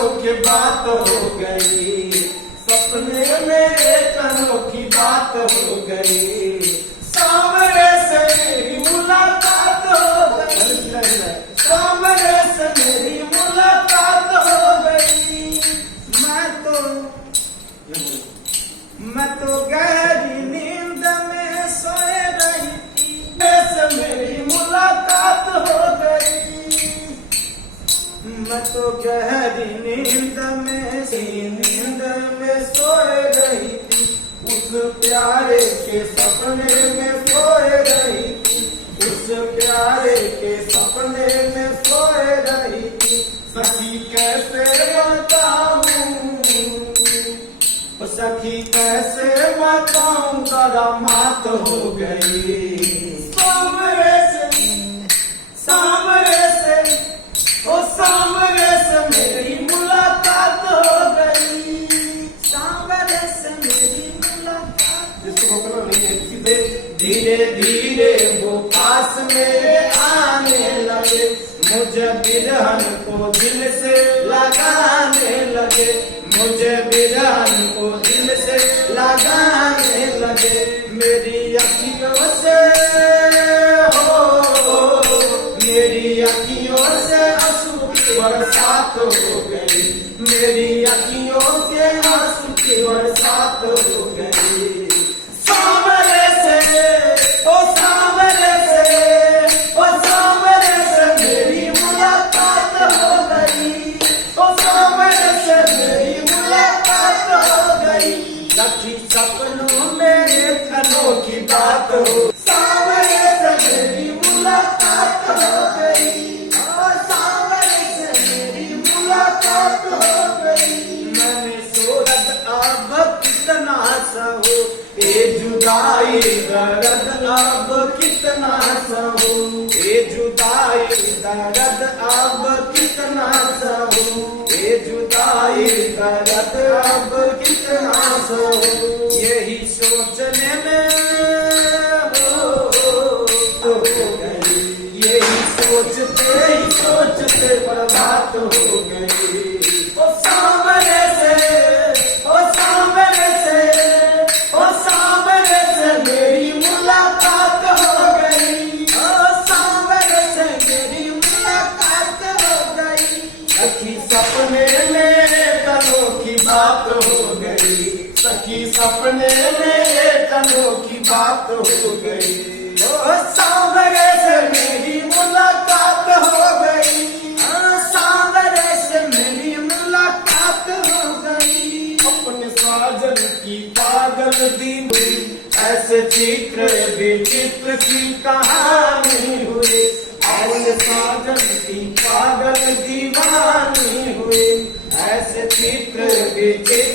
अनोखी बात हो गई, सपने में एक अनोखी बात हो गई, सामने से मेरी मुलाकात हो गई, सामने से मेरी मुलाकात हो गई। मैं तो गहरी नींद में सोए रही थी, से मेरी मुलाकात हो गई। मैं तो गहरी नींद में सोए रही थी, उस प्यारे के सपने में सोए रही थी, उस प्यारे के सपने में सोए रही थी। सखी कैसे बताऊं, सखी कैसे बताऊं, जरा मात हो गई। सामने से ओ सामने से मेरी मुलाकात हो गई, सामने से मेरी मुलाकात। धीरे धीरे वो पास मेरे आने लगे, मुझे बिरहन को दिल से लगाने लगे, मुझे बिरहन को दिल से लगाने लगे। मेरी अखियों से मेरी अखियों से आंसू की बरसात हो गई, मेरी अखियों के आंसू की बरसात हो गई। सामने से ओ सामने से ओ सामने से मेरी मुलाकात हो गई, ओ सामने से मेरी मुलाकात हो गई। सखी सपनों में एक अनोखी बात हो, सामने से मेरी मुलाकात हो गई, और सामने से मेरी मुलाकात हो गई। मैंने सोचा अब कितना सहो, ये जुदाई दर्द अब कितना सहो, ये जुदाई दर्द अब कितना सहो, ये जुदाई दर्द अब कितना सहो। यही सोचने में हो गई, यही सोचते ही सोचते बर्बाद हो गई। ओ सामने से ओ सामने से ओ सामने से मेरी मुलाकात हो गई, ओ सामने से मेरी मुलाकात हो गई। सखी सपने में एक अनोखी बात हो गई, सखी सपने में एक अनोखी बात हो गई, ओ सामने से मेरी मुलाकात हो गई, सामने से मेरी मुलाकात हो गई। अपने साजन की पागल दीवानी, ऐसे चित्र विचित्र की कहानी हुई, अपने साजन की पागल दीवानी हुई, ऐसे चित्र विचित्र